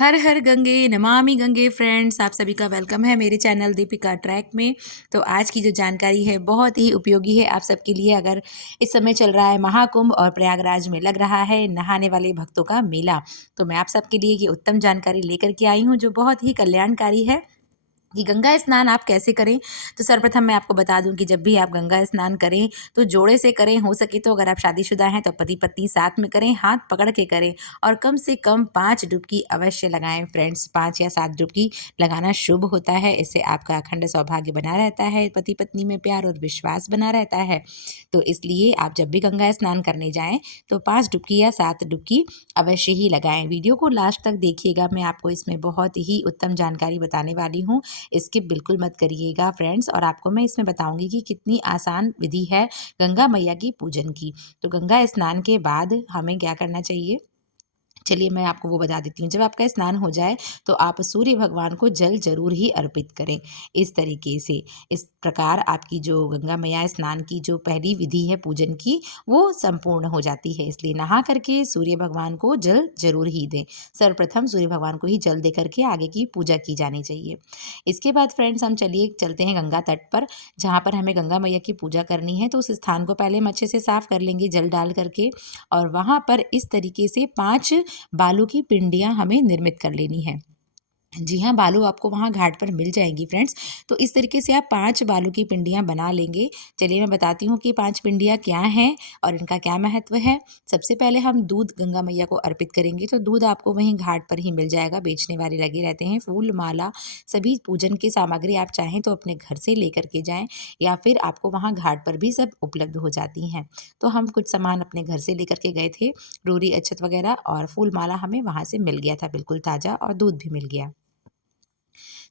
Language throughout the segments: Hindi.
हर हर गंगे नमामि गंगे फ्रेंड्स, आप सभी का वेलकम है मेरे चैनल दीपिका ट्रैक में। तो आज की जो जानकारी है बहुत ही उपयोगी है आप सबके लिए। अगर इस समय चल रहा है महाकुंभ और प्रयागराज में लग रहा है नहाने वाले भक्तों का मेला, तो मैं आप सबके लिए ये उत्तम जानकारी लेकर के आई हूँ जो बहुत ही कल्याणकारी है कि गंगा स्नान आप कैसे करें। तो सर्वप्रथम मैं आपको बता दूं कि जब भी आप गंगा स्नान करें तो जोड़े से करें, हो सके तो अगर आप शादीशुदा हैं तो पति पत्नी साथ में करें, हाथ पकड़ के करें और कम से कम 5 डुबकी अवश्य लगाएं फ्रेंड्स। 5 या 7 डुबकी लगाना शुभ होता है, इससे आपका अखंड सौभाग्य बना रहता है, पति पत्नी में प्यार और विश्वास बना रहता है। तो इसलिए आप जब भी गंगा स्नान करने जाएं तो 5 डुबकी या 7 डुबकी अवश्य ही लगाएं। वीडियो को लास्ट तक देखिएगा, मैं आपको इसमें बहुत ही उत्तम जानकारी बताने वाली हूँ। स्किप बिल्कुल मत करिएगा फ्रेंड्स। और आपको मैं इसमें बताऊंगी कि कितनी आसान विधि है गंगा मैया की पूजन की। तो गंगा स्नान के बाद हमें क्या करना चाहिए, चलिए मैं आपको वो बता देती हूँ। जब आपका स्नान हो जाए तो आप सूर्य भगवान को जल जरूर ही अर्पित करें। इस तरीके से, इस प्रकार आपकी जो गंगा मैया स्नान की जो पहली विधि है पूजन की, वो संपूर्ण हो जाती है। इसलिए नहा करके सूर्य भगवान को जल जरूर ही दें। सर्वप्रथम सूर्य भगवान को ही जल दे करके आगे की पूजा की जानी चाहिए। इसके बाद फ्रेंड्स हम चलिए चलते हैं गंगा तट पर, जहाँ पर हमें गंगा मैया की पूजा करनी है। तो उस स्थान को पहले हम अच्छे से साफ कर लेंगे जल डाल करके, और वहाँ पर इस तरीके से 5 बालू की पिंडियाँ हमें निर्मित कर लेनी है। जी हाँ, बालू आपको वहाँ घाट पर मिल जाएंगी फ्रेंड्स। तो इस तरीके से आप 5 बालू की पिंडियाँ बना लेंगे। चलिए मैं बताती हूँ कि 5 पिंडियाँ क्या हैं और इनका क्या महत्व है। सबसे पहले हम दूध गंगा मैया को अर्पित करेंगे, तो दूध आपको वहीं घाट पर ही मिल जाएगा, बेचने वाले लगे रहते हैं। फूल माला सभी पूजन की सामग्री आप चाहें तो अपने घर से लेकर के जाएं, या फिर आपको वहाँ घाट पर भी सब उपलब्ध हो जाती हैं। तो हम कुछ सामान अपने घर से लेकर के गए थे, रोरी अक्षत वगैरह, और फूल माला हमें वहाँ से मिल गया था बिल्कुल ताज़ा, और दूध भी मिल गया।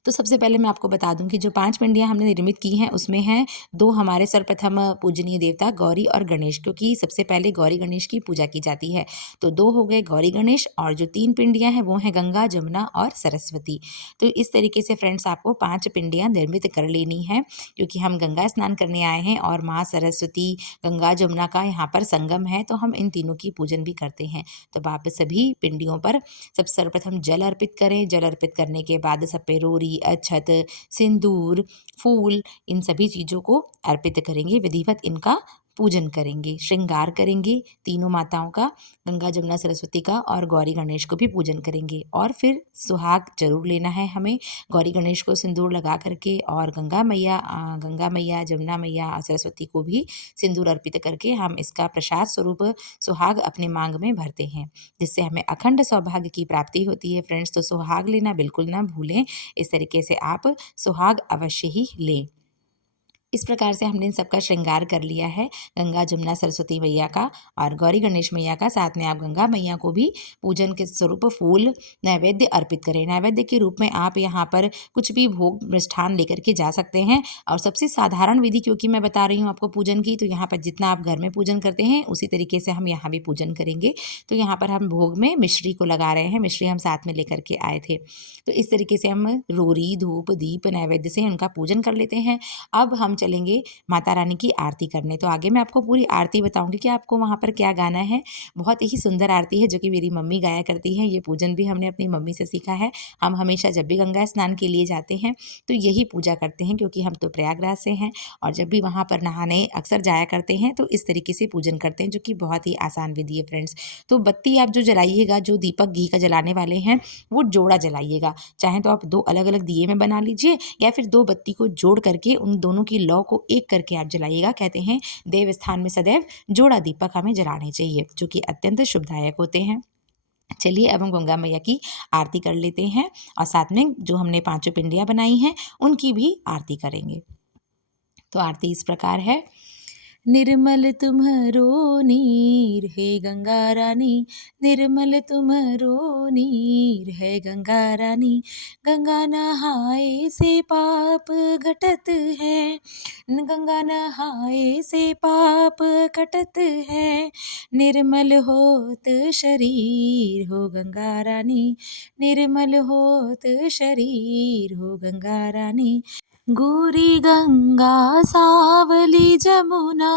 तो सबसे पहले मैं आपको बता दूं कि जो 5 पिंडियाँ हमने निर्मित की हैं उसमें हैं 2 हमारे सर्वप्रथम पूजनीय देवता गौरी और गणेश, क्योंकि सबसे पहले गौरी गणेश की पूजा की जाती है। तो 2 हो गए गौरी गणेश, और जो 3 पिंडियाँ हैं वो हैं गंगा, जमुना और सरस्वती। तो इस तरीके से फ्रेंड्स आपको 5 पिंडियाँ निर्मित कर लेनी है, क्योंकि हम गंगा स्नान करने आए हैं और माँ सरस्वती, गंगा, जमुना का यहाँ पर संगम है, तो हम इन तीनों की पूजन भी करते हैं। तो आप सभी पिंडियों पर सब सर्वप्रथम जल अर्पित करें। जल अर्पित करने के बाद सब पे रोरी, अक्षत, सिंदूर, फूल, इन सभी चीज़ों को अर्पित करेंगे। विधिवत इनका पूजन करेंगे, श्रृंगार करेंगे तीनों माताओं का, गंगा, जमुना, सरस्वती का, और गौरी गणेश को भी पूजन करेंगे। और फिर सुहाग जरूर लेना है हमें। गौरी गणेश को सिंदूर लगा करके, और गंगा मैया, जमुना मैया, सरस्वती को भी सिंदूर अर्पित करके हम इसका प्रसाद स्वरूप सुहाग अपने मांग में भरते हैं, जिससे हमें अखंड सौभाग्य की प्राप्ति होती है फ्रेंड्स। तो सुहाग लेना बिल्कुल ना भूलें। इस तरीके से आप सुहाग अवश्य ही लें। इस प्रकार से हमने इन सबका श्रृंगार कर लिया है, गंगा, जमुना, सरस्वती मैया का और गौरी गणेश मैया का। साथ में आप गंगा मैया को भी पूजन के स्वरूप फूल नैवेद्य अर्पित करें। नैवेद्य के रूप में आप यहाँ पर कुछ भी भोग मिष्ठान लेकर के जा सकते हैं। और सबसे साधारण विधि, क्योंकि मैं बता रही हूँ आपको पूजन की, तो यहाँ पर जितना आप घर में पूजन करते हैं उसी तरीके से हम यहाँ भी पूजन करेंगे। तो यहाँ पर हम भोग में मिश्री को लगा रहे हैं, मिश्री हम साथ में लेकर के आए थे। तो इस तरीके से हम रोरी, धूप, दीप, नैवेद्य से उनका पूजन कर लेते हैं। अब हम चलेंगे माता रानी की आरती करने। तो आगे मैं आपको पूरी आरती बताऊंगी कि आपको वहाँ पर क्या गाना है। बहुत ही सुंदर आरती है जो कि मेरी मम्मी गाया करती हैं। ये पूजन भी हमने अपनी मम्मी से सीखा है। हम हमेशा जब भी गंगा स्नान के लिए जाते हैं तो यही पूजा करते हैं, क्योंकि हम तो प्रयागराज से हैं और जब भी वहाँ पर नहाने अक्सर जाया करते हैं तो इस तरीके से पूजन करते हैं, जो कि बहुत ही आसान विधि है फ्रेंड्स। तो बत्ती आप जो जलाइएगा, जो दीपक घी का जलाने वाले हैं, वो जोड़ा जलाइएगा। चाहे तो आप 2 अलग अलग दिए में बना लीजिए, या फिर 2 बत्ती को जोड़ करके उन दोनों की लौ को एक करके आप जलाइएगा। कहते हैं देव स्थान में सदैव जोड़ा दीपक हमें जलाने चाहिए, जो कि अत्यंत शुभदायक होते हैं। चलिए अब हम गंगा मैया की आरती कर लेते हैं, और साथ में जो हमने 5 पिंडियाँ बनाई हैं उनकी भी आरती करेंगे। तो आरती इस प्रकार है। निर्मल तुम्हरो नीर है गंगा रानी, निर्मल तुम्हरो नीर है गंगा रानी। गंगा नहाए से पाप घटत है, गंगा नहाए से पाप कटत है। निर्मल होत शरीर हो गंगा रानी, निर्मल होत शरीर हो गंगा रानी। गोरी गंगा सावली जमुना,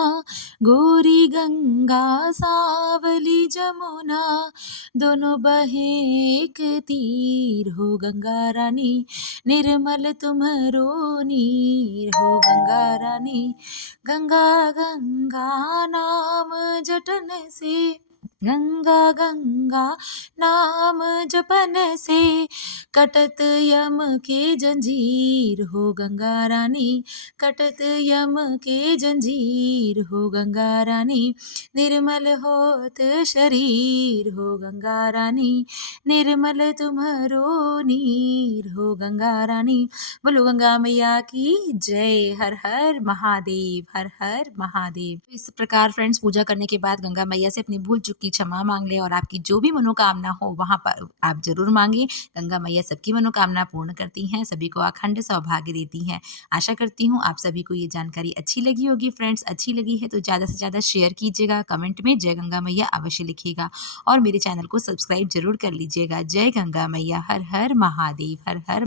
गोरी गंगा सावली जमुना, दोनों बहे एक तीर हो गंगा रानी, निर्मल तुम्हरो नीर हो गंगा रानी। गंगा गंगा नाम जटन से, गंगा गंगा नाम जपन से, कटत यम के जंजीर हो गंगा रानी, कटत यम के जंजीर हो गंगा रानी। निर्मल होत शरीर हो गंगा रानी, निर्मल तुम्हरो नीर हो गंगा रानी। बोलो गंगा मैया की जय। हर हर महादेव, हर हर महादेव। इस प्रकार फ्रेंड्स पूजा करने के बाद गंगा मैया से अपनी भूल चूक की क्षमा मांग ले और आपकी जो भी मनोकामना हो वहाँ पर आप जरूर मांगे। गंगा मैया सबकी मनोकामना पूर्ण करती हैं, सभी को अखंड सौभाग्य देती हैं। आशा करती हूँ आप सभी को ये जानकारी अच्छी लगी होगी फ्रेंड्स। अच्छी लगी है तो ज़्यादा से ज़्यादा शेयर कीजिएगा, कमेंट में जय गंगा मैया अवश्य लिखिएगा और मेरे चैनल को सब्सक्राइब जरूर कर लीजिएगा। जय गंगा मैया, हर हर महादेव, हर हर